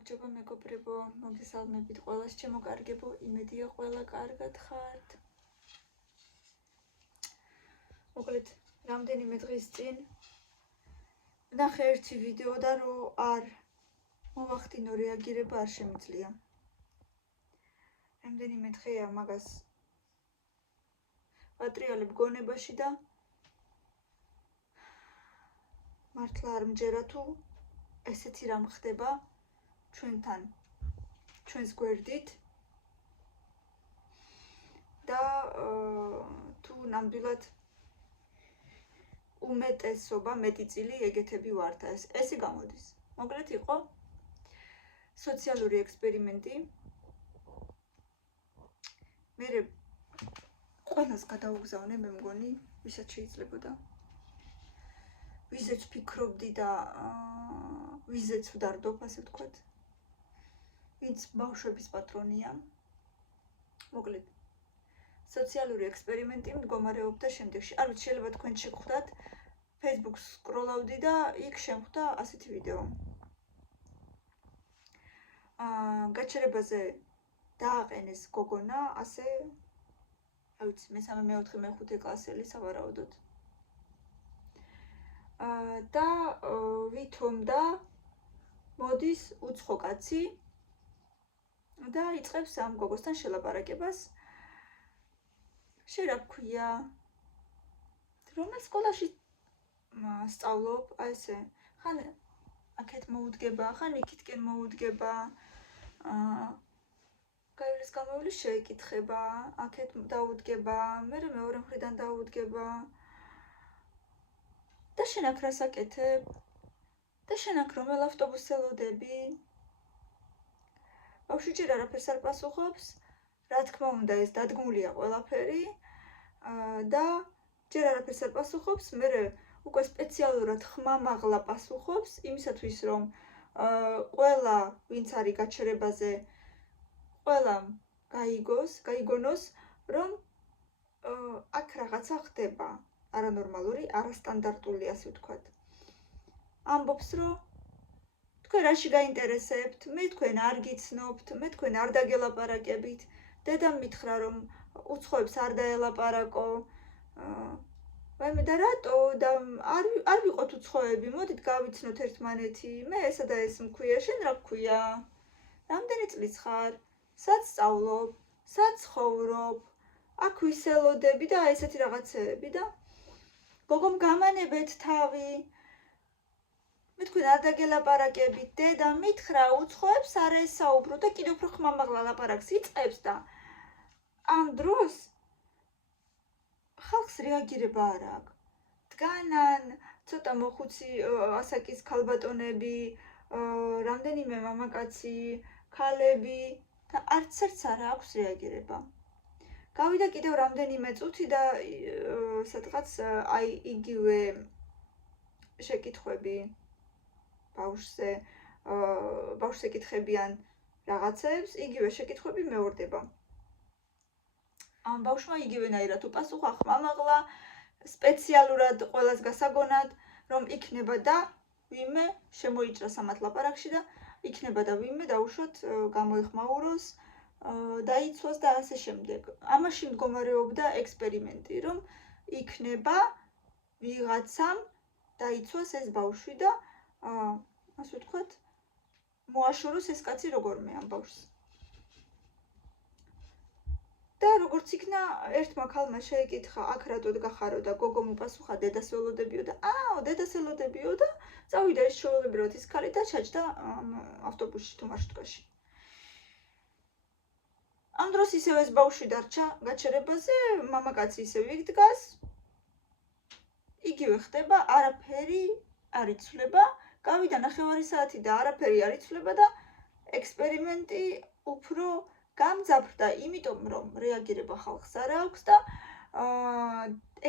გამარჯობა მეგობრებო, მოგესალმებით ყველას ჩემოკარგებო, იმედია ყველა კარგად ხართ. მოკლედ, რამდენიმე დღის წინ ვნახე ერთი ვიდეო და რომ არ მოვახდინო რეაგირება არ შემიძლია. რამდენიმე დღეა მაგას ვატრიალებ გონებაში და მართლა არ მჯერა თუ ესეთი რამ ხდება ჩვენთან, ჩვენს გვერდით და თუ ნამდვილად უმეტესობა მეტი წილი ეგეთები ვართ. ესე გამოდის. მოკლედ იყო სოციალური ექსპერიმენტი. მე ყველას გადაუგზავნე, მე მგონი, ვისაც შეიძლებოდა. ვიზეც ფიქრობდი და ვიზეც ვდარდობ, ასე ვთქვათ. ვინც ბავშვების პატრონია. მოკლედ სოციალური ექსპერიმენტი მდგომარეობდა შემდეგში. არ ვიცი, შეიძლება თქვენ შეგხვდათ, Facebook-ს სკროლავდი და იქ შემხვდა ასეთი ვიდეო. გაჩერებაზე დააყენეს გოგონა, ასე, არ ვიცი, მესამე, მეოთხე, მეხუთე კლასელი სავარაუდოდ. და ვითომ და მოდის უცხო კაცი და იწყებს ამ გოგოსთან შელაპარაკებას. შენ რა გქვია? რომელ სკოლაში სწავლობ? აი ესე, ხან აქეთ მოუდგება, ხან იქითკენ მოუდგება. გაივლის გამოვლის შეეკითხება, აქეთ დაუდგება, მერე მეორე მხრიდან დაუდგება. და შენ აქ რას აკეთებ? და შენ აქ რომელ ავტობუსს ელოდები? ბავშვი ჯერ არაფერს არ პასუხობს, რა თქმა უნდა ეს დადგმულია ყველაფერი და ჯერ არაფერს არ პასუხობს, მერე უკვე სპეციალურად ხმამაღლა პასუხობს იმისათვის, რომ ყველა ვინც არის გაჩერებაზე, ყველამ გაიგონოს, რომ აქ რაღაცა ხდება არანორმალური, არასტანდარტული, ასე ვთქვათ. ამბობს, რომ თქვენ რაში გაინტერესებთ, მე თქვენ არ გიცნობთ, მე თქვენ არ დაგელაპარაკებით, დედამ მითხრა, რომ უცხოებს არ დაელაპარაკო. და რატო? და არ ვიყოთ უცხოები, მოდით გავიცნოთ ერთმანეთი. მე ესა და ეს მქვია, შენ რა გქვია? რამდენი წლის ხარ? სად სწავლობ? სად ცხოვრობ? აქ ვისელოდები და ესეთი რაღაცეები და გოგომ გამანებეთ თავი. მე თქვენ არ დაგელაპარაკებით, დედა მითხრა უცხოებს არ ესაუბრო და კიდევ უფრო ხმამაღლა ლაპარაკს იწყებს და ამ დროს ხალხს რეაგირება არ აქვს. დგანან ცოტა მოხუცი ასაკის ქალბატონები, რამდენიმე მამაკაცი, ქალები და არც ერთს არ აქვს რეაგირება. გავიდა კიდევ რამდენიმე წუთი და სადღაც აი იგივე შეკითხვები ბავშვს ეკითხებიან რაღაცებს, იგივე შეკითხვები მეორდება. ამ ბავშვმა იგივენაირად უპასუხა ხმამაღლა, სპეციალურად ყველას გასაგონად, რომ იქნება და ვინმე შემოიჭრა სამათ ლაპარაკში და იქნება და ვინმე დაუშვათ გამოეხმაუროს, დაიცვას და ასე შემდეგ. ამაში მდგომარეობდა ექსპერიმენტი, რომ იქნება ვიღაცამ დაიცვას ეს ბავშვი და ასე ვთქვათ, მოაშოროს ეს კაცი როგორმე ამ ბავშვს. და როგორც იქნა, ერთმა ქალმა შეეკითხა, აქ რატო დგახარო და გოგომ უპასუხა, დედას ველოდებიო და დედას ველოდებიო და წავიდა ეს ჩვეულებრივად ის ქალი და ჩაჯდა ავტობუსში თუ მარშრუტკაში. ამ დროს ისევ ეს ბავშვი დარჩა გაჩერებაზე, მამაკაცი ისევ იქ დგას. იგივე ხდება, არაფერი არ იცვლება, გავიდა 9 საათი და არაფერი არ იცვლება და ექსპერიმენტი უფრო გამძაფრდა, იმიტომ რომ რეაგირება ხალხს არ აქვს და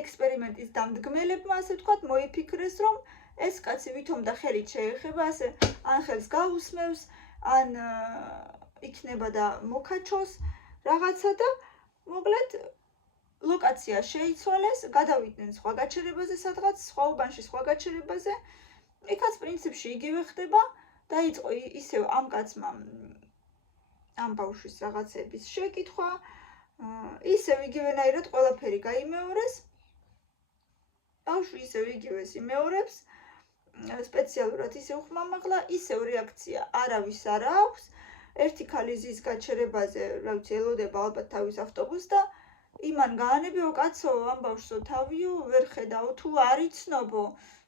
ექსპერიმენტის დამდგმელებმა, ასე ვთქვათ, მოიფიქრეს, რომ ეს კაცი ვითომ და ხელით შეეხება, ასე ან ხელს გაუსმევს, ან იქნება და მოკაჩოს რაღაცა და მოკლედ ლოკაცია შეიცვალეს, გადავიდნენ სხვა გაჩერებაზე, სადღაც სხვა უბანში სხვა გაჩერებაზე. იქაც პრინციპში იგივე ხდება დაიწყო ისევ ამ კაცმა ამ ბავშვის რაღაცების შეკითხვა, ისევ იგივენაირად ყველაფერი გაიმეორეს. ბავშვი ისევ იგივეს იმეორებს, სპეციალურად ისევ ხმამაღლა, ისევ რეაქცია არავის არ აქვს. ერთი ქალი ზის გაჩერებაზე, რა ვიცი, ელოდება ალბათ თავის ავტობუსს და იმან გაანებიო, კაცო, ამ ბავშვსო თავიო, ვერ ხედავ, თუ არ იცნობო,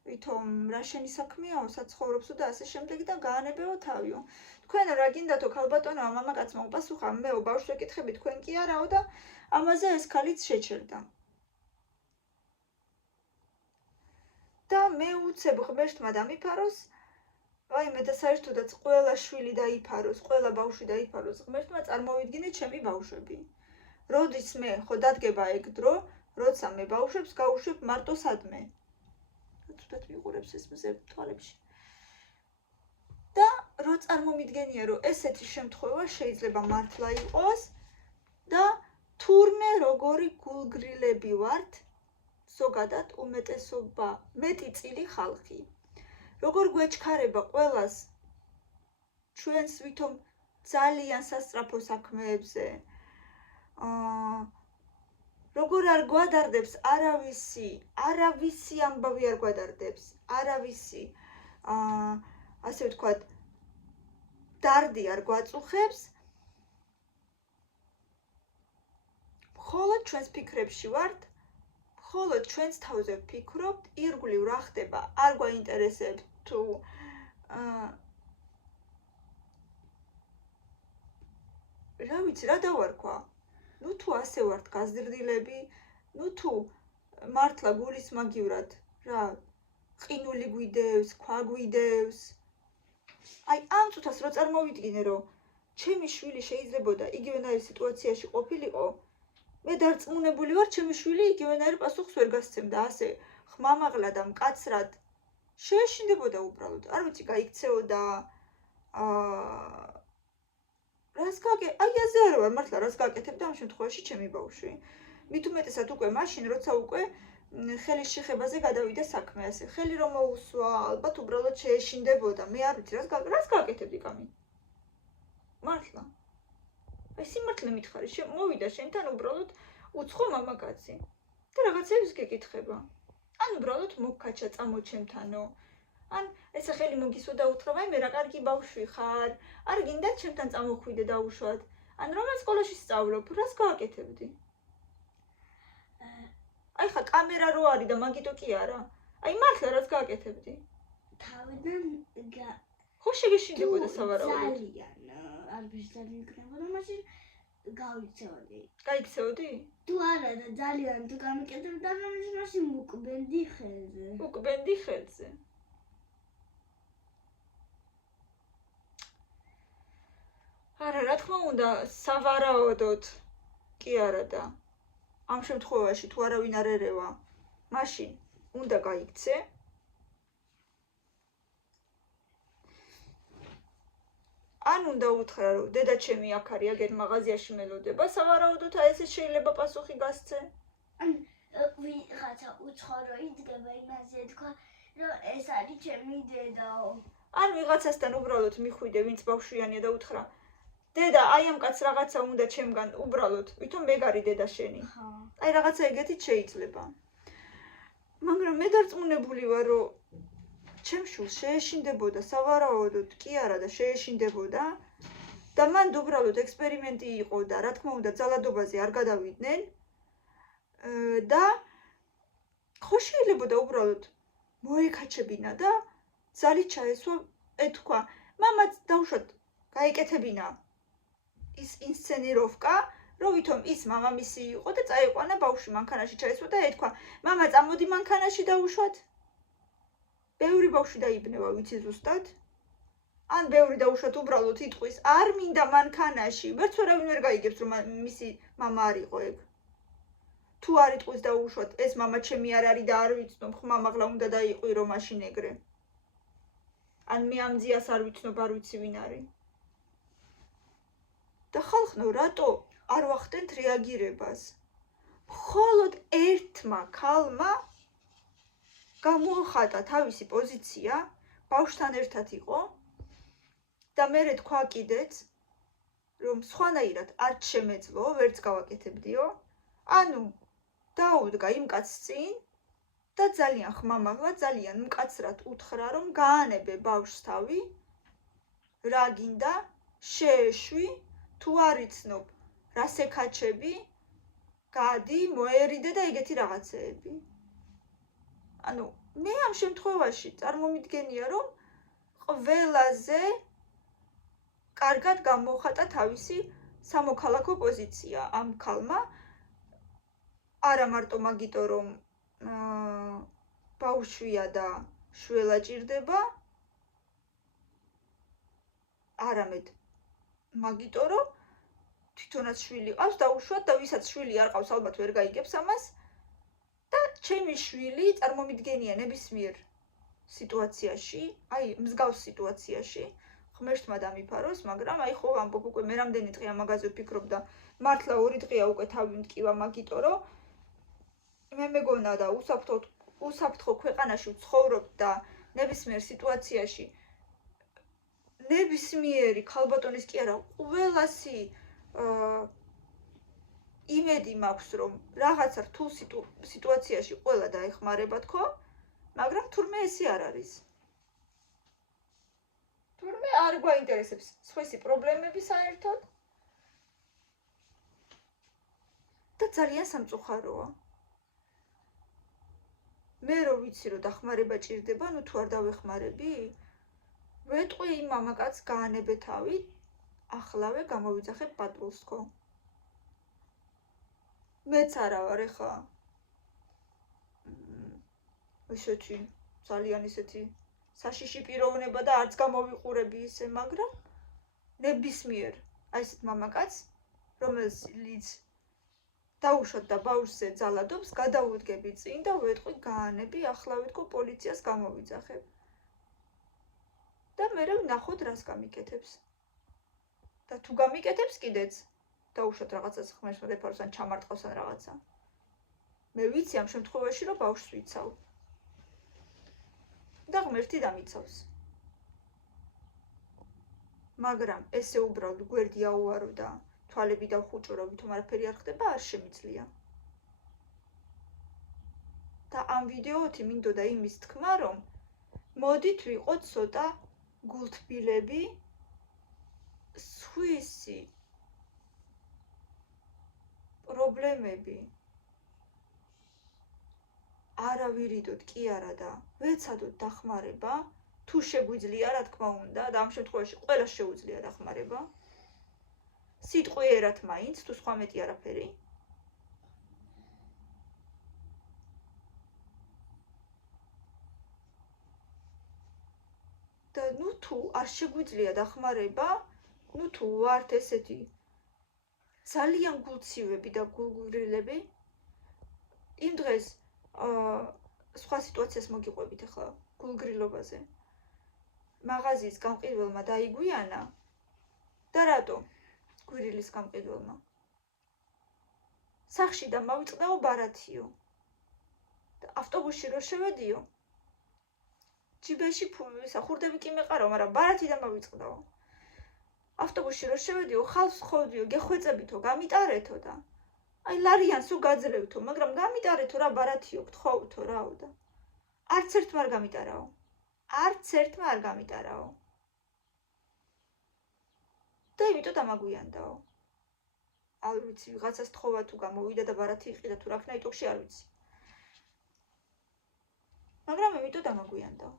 ვითომ რა შენი საქმეაო, საცხოვრებსო და ასე შემდეგ და გაანებიო თავიო. თქვენ რა გინდათო, ქალბატონო, მამაკაცმა უპასუხა, მეო ბავშვს ეკითხები, თქვენ კი არაო და ამაზე ეს ქალიც შეჩერდა. და მე უცებ ღმერთმა დამიფაროს, ვაიმე და საერთოდაც ყველა შვილი დაიფაროს, ყველა ბავშვი დაიფაროს ღმერთმა, წარმოვიდგინე ჩემი ბავშვები. როდის მე ხო დადგება ეგ დრო, როცა მე ბავშვებს გავუშვებ მარტო სადმე. თუდად მიყურებს ეს მზებ თვალებში. და რო წარმომიდგენია, რომ ესეთი შემთხვევა შეიძლება მართლა იყოს და თურმე როგორი გულგრილები ვართ, ზოგადად უმეტესობა, მეტი წილი ხალხი. როგორ გვეჩქარება ყველას ჩვენს ვითომ ძალიან სასწრაფო საქმეებზე. როგორ არ გვადარდებს არავისი ამბავი არ გვადარდებს, არავისი ასე ვთქვათ, დარდი არ გვაწუხებს. მხოლოდ ჩვენს ფიქრებში ვართ, მხოლოდ ჩვენს თავზე ვფიქრობთ, ირგვლივ რა ხდება, არ გვაინტერესებთ თუ რა ვიცი, რა დავარქვა? ნუ თუ ასე ვართ გაზრდილები, ნუ თუ მართლა გულის მაგივრად რა ყინული გვიდევს, ქვა გვიდევს. აი ამ წუთას რო წარმოვიდგინე, რომ ჩემი შვილი შეიძლებოდა იგივენაირ სიტუაციაში ყოფილიყო, მე დარწმუნებული ვარ, ჩემი შვილი იგივენაირ პასუხს ვერ გასცემდა, ასე ხმამაღლა და მკაცრად შეეშინდებოდა უბრალოდ. არ ვიცი, გაიქცეოდა რას აი ასე არ ვარ, მართლა რას გაკეთებდა ამ შემთხვევაში ჩემი ბავშვი. მით უმეტესად უკვე მაშინ, როცა უკვე ხელის შეხებაზე გადავიდა საქმე, ასე ხელი რომ მოუსვა, ალბათ უბრალოდ შეეშინდებოდა. მე არ ვიცი, რას გაკეთებდი კამი. მართლა. აი სიმართლე მითხარი, მოვიდა შენთან უბრალოდ უცხო მამაკაცი და რაღაცებს გეკითხება. ან უბრალოდ მოგკაჩა წამო ჩემთანო. ან ესე ხელი მოგისვა და უთხრა, აი მე რა კარგი ბავშვი ხარ, არ გინდა ჩემთან წამოხვიდე დაუშვათ. ან რომელ სკოლაში სწავლობ, რას გააკეთებდი? აი ხა კამერა რო არის და მაგიტო კი არა. აი მართლა რას გააკეთებდი? თავიდან ხო შეგეშინდებოდა სავარაუდოდ. ძალიან არ ბიჭდანი იქნებოდა, მაშინ გავიქცეოდი. გაიქცეოდი? თუ არა და ძალიან თუ გამიკეთებდა, მაშინ უკბენდი ხელზე. უკბენდი ხელზე. არა, რა თქმა უნდა, სავარაუდოდ კი არა და ამ შემთხვევაში თუ არავინ არ ერევა, მაშინ უნდა გაიქცე. ან უნდა უთხრა, რომ დედა ჩემი აქ არის, აგერ მაღაზიაში მელოდება, სავარაუდოდ ესე შეიძლება პასუხი გასცე. ან ვიღაცა უცხორო იდგება იმაზე თქვა, რომ ეს არის ჩემი დედაო. ან ვიღაცასთან უბრალოდ მიხვიდე, ვინც ბავშვიანია და უთხრა, დედა, აი ამ კაცს რაღაცა უნდა ჩემგან, უბრალოდ, ვითომ მეგარი დედა შენი. აი რაღაცა ეგეთით შეიძლება. მაგრამ მე დარწმუნებული ვარ, რომ ჩემ შვილს შეეშინდებოდა სავარაუდოდ კი არა და შეეშინდებოდა და მან უბრალოდ ექსპერიმენტი იყო და რა თქმა უნდა ძალადობაზე არ გადავიდნენ და ხო შეიძლებოდა უბრალოდ მოეკაჩებინა და ძალით ჩაესვა, ეთქვა, მამაც დაუშვათ, გაიკეთებინა ის ინსცენიროვკა, რომ ვითომ ის მამამისი იყო და წაიყვანა ბავშვი მანქანაში ჩაესვა და ეთქვა, მამა წამოდი მანქანაში დაუშვათ. ბევრი ბავშვი დაიბნევა, ვიცი ზუსტად. ან ბევრი დაუშვათ უბრალოდ იტყვის, არ მინდა მანქანაში, ვერც ვერავინ ვერ გაიგებს, რომ მისი მამა არ იყო ეგ. თუ არ იტყვის დაუშვათ, ეს მამა ჩემი არ არის და არ ვიცნობ, ხმამაღლა უნდა დაიყვირო მაშინ ეგრე. ან მე ამ ძიას არ ვიცნობ, არ ვიცი ვინ არის. და ხალხნო, რატო არ ვახდენთ რეაგირებას? მხოლოდ ერთმა ქალმა გამოახატა თავისი პოზიცია, ბავშვთან ერთად იყო და მე თქვა კიდეც, რომ სხვანაირად არ შემეძლო, ვერც გავაკეთებდიო. ანუ დაუდგა იმ კაცს წინ და ძალიან ხმამაღლა, ძალიან მკაცრად უთხრა, რომ გაანებე ბავშვს თავი, რა გინდა, შეეშვი, თუ არ იცნობ, რას ეკაჩები, გადი, მოერიდე და ეგეთი რაღაცეები. ანუ მე ამ შემთხვევაში წარმომიდგენია, რომ ყველაზე კარგად გამოხატა თავისი სამოქალაქო პოზიცია ამ ქალმა, არა მარტო მაგიტო, რომ ბავშვია და შველა ჭირდება, არამედ მაგიტო, რომ თვითონაც შვილი ყავს და უშუალოდ და ვისაც შვილი არ ყავს, ალბათ ვერ გაიგებს ამას და ჩემი შვილი წარმომიდგენია ნებისმიერ სიტუაციაში, აი მსგავს სიტუაციაში ღმერთმა დამიფაროს, მაგრამ აი ხო ამბობ უკვე მე რამდენი დღეა მაგაზე ვფიქრობ და მართლა 2 დღეა უკვე თავი მტკივა მაგიტო, რომ მე მეგონა და უსაფრთხო ქვეყანაში ვცხოვრობ და ნებისმიერ სიტუაციაში ნებისმიერი ქალბატონის კი არა, ყველასი იმედი მაქვს, რომ რაღაცა რთულ სიტუაციაში ყველა დაეხმარება თქო, მაგრამ თურმე ესე არ არის. თურმე არ გვაინტერესებს სხვისი პრობლემები საერთოდ და ძალიან სამწუხაროა. მე რო ვიცი, რომ დახმარება ჭირდება, ნუ თუ არ დავეხმარები, ვეტყვი იმ მამაკაცს გაანებე თავი, ახლავე გამოვიძახებ პატრულს თქო. მეც არა ვარ ეხა ისეთი ძალიან ისეთი საშიში პიროვნება და არც გამოვიყურები ისე, მაგრამ ნებისმიერ აი ესეთ მამაკაცს, რომელიც დაუშვათ და ბავშვზე ძალადობს, გადავუდგები წინ და ვეტყვი გაანები, ახლავე თქო პოლიციას გამოვიძახებ. და მე ვნახოთ რას გამიკეთებს. და თუ გამიკეთებს კიდეც დაუშვათ რაღაცას ხმერს მოდეფაროს ან ჩამარტყავს ან რაღაცა. მე ვიცი ამ შემთხვევაში, რომ ბავშვს ვიცავ. და ღმერთი დამიცავს. მაგრამ ესე უბრალოდ გვერდი აუარო და თვალები დავხუჭო, ვითომ არაფერი არ ხდება, არ შემიძლია. და ამ ვიდეოთი მინდოდა იმის თქმა, რომ მოდით ვიყოთ ცოტა გულთბილები, სხვისი პრობლემები არავირიდოთ კი არა და ვეცადოთ დახმარება, თუ შეგვიძლია, რა თქმა უნდა, და ამ შემთხვევაში ყველას შეუძლია დახმარება. სიტყვიერად მაინც, თუ სხვა მეტი არაფერი. და ნუ თუ არ შეგვიძლია დახმარება, ნუ თუ ვართ ესეთი ძალიან გულცივები და გულგრილები, იმ დღეს სხვა სიტუაციას მოგიყვებით ახლა გულგრილობაზე. მაღაზიის გამყიდველმა დაიგვიანა და რატო? გვირილის გამყიდველმა. სახში და მავიწყდაო ბარათიო. და ავტობუსში რო შევედიო, ჯიბეში ხურდები კი მეყარო, მაგრამ ბარათი და მავიწყდაო. ავტობუსში რო შევედიო, ხალხს ხოვდიო, გეხვეწებითო, გამიტარეთო და აი ლარიანს უგაძლევთო, მაგრამ გამიტარეთო რა ბარათიო, გთხოვთო რაო და არც ერთმა არ გამიტარაო. არც ერთმა არ გამიტარაო. და იმიტომ დამაგვიანდაო. არ ვიცი, ვიღაცას თხოვა თუ გამოვიდა და ბარათი იყიდა თუ რაქნა იტოქში არ ვიცი. მაგრამ იმიტომ დამაგვიანდაო.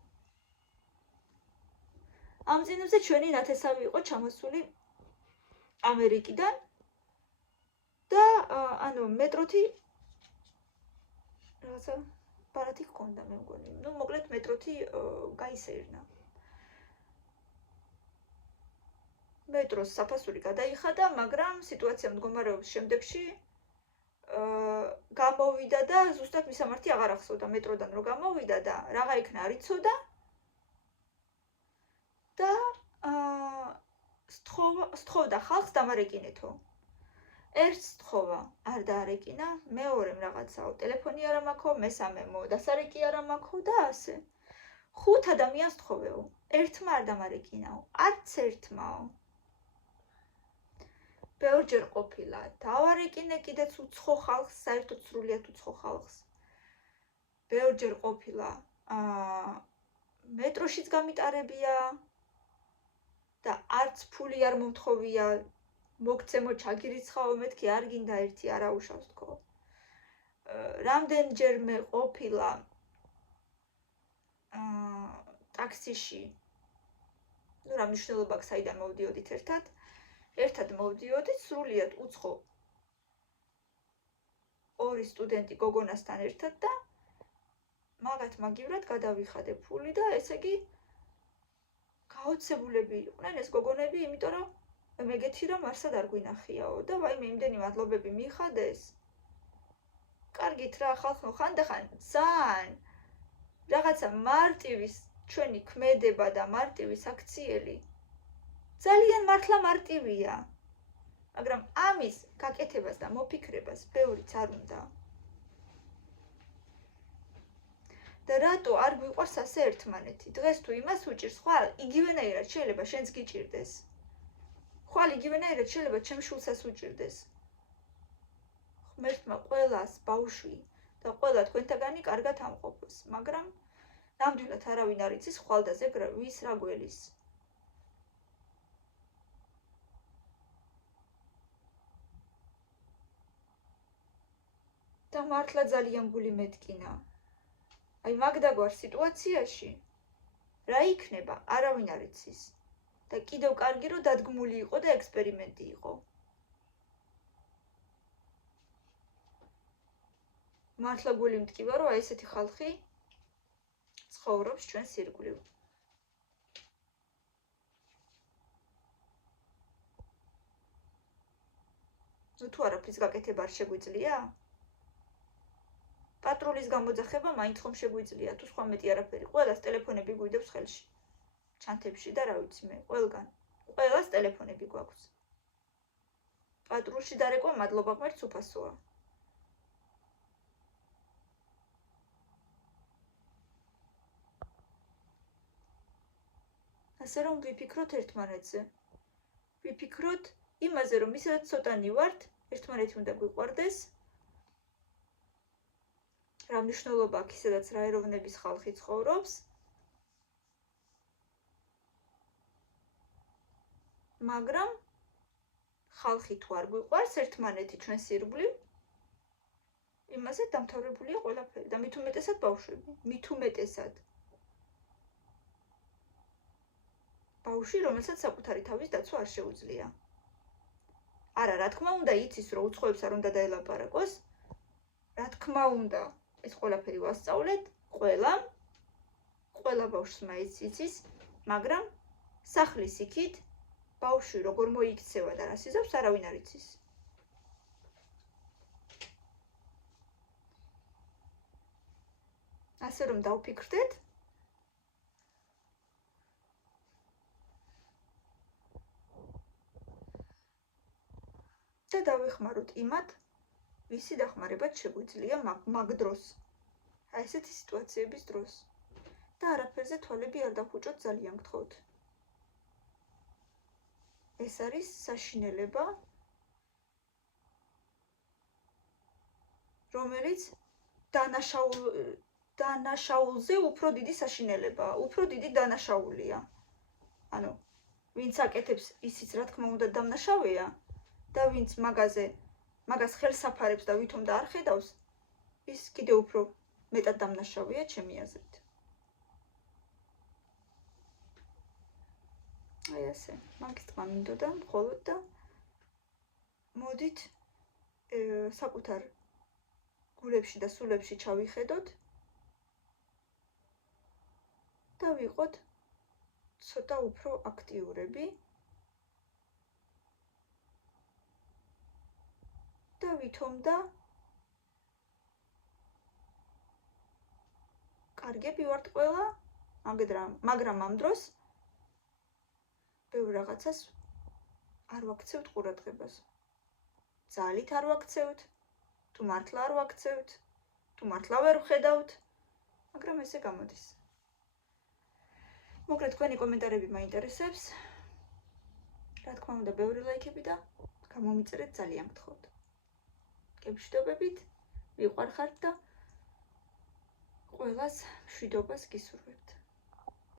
ამ წინებზე ჩვენი ნათესავი იყო ჩამოსული ამერიკიდან და ანუ მეტროთი რაღაცა ბარათი ჰქონდა მე მგონი. ნუ მოკლედ მეტროთი გაისერნა. მეტროს საფასური გადაიხადა, მაგრამ სიტუაცია მდგომარეობს შემდეგში გამოვიდა და ზუსტად მისამართი აღარ ახსოვდა მეტროდან რო გამოვიდა და რაღა იქნა არ იცოდა და სთხოვდა ხალხს დამარეკინეთო. ერთს სთხოვა არ დაარეკინა, მეორემ რაღაცაო ტელეფონი არა მაქო, მესამემო დასარეკი არა მაქო და ასე. 5 ადამიანს თხოვეო, ერთმა არ დამარეკინაო, არც ერთმაო. ბევრჯერ ყოფილა, დავარეკინე კიდეც უცხო ხალხს, საერთოდ სრულიად უცხო ხალხს. ბევრჯერ ყოფილა, მეტროშიც გამიტარებია და არც ფული არ მომთხოვია, მოგცემო ჩაგირიცხაო, მეთქი არ გინდა ერთი არაუშავს თქო. რამდენჯერმე ყოფილა ტაქსიში, რა მნიშვნელობა აქვს, საიდან მოვდიოდით ერთად მოვდიოდით, სრულიად უცხო ორი სტუდენტი გოგონასთან ერთად და მაგათ-მაგივრად გადავიხადე ფული და ესე იგი გაოცებულები იყვნენ ეს გოგონები, იმიტომ რომ მეგეთი რომ არსად არ გვინახიაო და ვაიმე იმდენი მადლობები მიხადეს. კარგით რა, ხალხო, ხანდახან ძალიან რაღაცა მარტივის ჩვენი ქმედება და მარტივის აქციელი ძალიან მართლა მარტივია, მაგრამ ამის გაკეთებას და მოფიქრებას ბევრიც არ უნდა. და რატო არ გვიყვარს ასე ერთმანეთი? დღეს თუ იმას უჭირს, ხვალ იგივენაირად შეიძლება შენც გიჭირდეს. ხვალ იგივენაირად შეიძლება ჩემ შულსაც უჭირდეს. ღმერთმა ყველას ბავშვი და ყველა თქვენთაგანი კარგად ამყოფოს, მაგრამ ნამდვილად არავინ არ იცის ხვალდაზე ვის რა გველის. და მართლა ძალიან გული მეტკინა. აი მაგდაგვარ სიტუაციაში რა იქნება, არავინ არ იცის. და კიდევ კარგი რომ დადგმული იყო და ექსპერიმენტი იყო. მართლა გული მტკივა, რომ აი ესეთი ხალხი ცხოვრობს ჩვენს ირგვლივ. ნუ თუ არაფრის გაკეთება არ შეგვიძლია? პატრულის გამოძახება მაინც ხომ შეგვიძლია, თუ სხვა მეტი არაფერი. ყველას ტელეფონები გვიდევს ხელში. ჩანთებში და რა ვიცი მე, ყველგან. ყველას ტელეფონები გვაქვს. პატრულში დარეკვა მადლობა ღმერთს უფასოა. ასე რომ ვიფიქროთ ერთმანეთზე. ვიფიქროთ იმაზე, რომ ისაც ცოტანი ვართ, ერთმანეთი უნდა გვიყვარდეს. რა მნიშვნელობა აქვს ისედაც რა ეროვნების ხალხი ცხოვრობს. მაგრამ ხალხი თუ არ გვიყვარს ერთმანეთი ჩვენს ირგვლივ, იმაზე დამთავრებულია ყველაფერი და მით უმეტესად ბავშვები, მით უმეტესად. ბავშვი, რომელსაც საკუთარი თავის დაცვა არ შეუძლია. არა, რა თქმა უნდა, იცის, რომ უცხოებს არ უნდა დაელაპარაკოს. რა თქმა უნდა, ეს ყველაფერი ვასწავლეთ, ყველა ბავშვს მაინც იცის, მაგრამ სახლის იქით ბავშვი როგორ მოიქცევა და რას იზამს, არავინ არ იცის. ასე რომ დავფიქრდეთ, და დავეხმაროთ იმათ, ვისი დახმარებაც შეგვიძლია მაგ დროს. აი ესეთი სიტუაციების დროს. და არაფერზე თვალები არ დახუჭოთ, ძალიან გთხოვთ. ეს არის საშინელება, რომელიც დანაშაულზე უფრო დიდი საშინელებაა, უფრო დიდი დანაშაულია. ანუ, ვინც აკეთებს, ისიც რა თქმა უნდა დამნაშავეა და ვინც მაგას ხელს აფარებს და ვითომ და არ ხედავს, ის კიდევ უფრო მეტად დამნაშავეა ჩემი აზრით. აი ასე, მაგის თქმა მინდოდა მხოლოდ და მოდით საკუთარ გულებში და სულებში ჩავიხედოთ და ვიყოთ ცოტა უფრო აქტიურები და ვითომ და კარგები ვართ ყველა, მაგრამ ამ დროს ბევრ რაღაცას არ ვაქცევთ ყურადღებას. ძალით არ ვაქცევთ, თუ მართლა არ ვაქცევთ, თუ მართლა ვერ ვხედავთ, მაგრამ ესე გამოდის. მოკლედ თქვენი კომენტარები მაინტერესებს. რა თქმა უნდა, ბევრი ლაიქები და გამომიწერეთ, ძალიან გთხოვთ. გეუბნებით, მიყვარხართ და ყველას მშვიდობას გისურვებთ.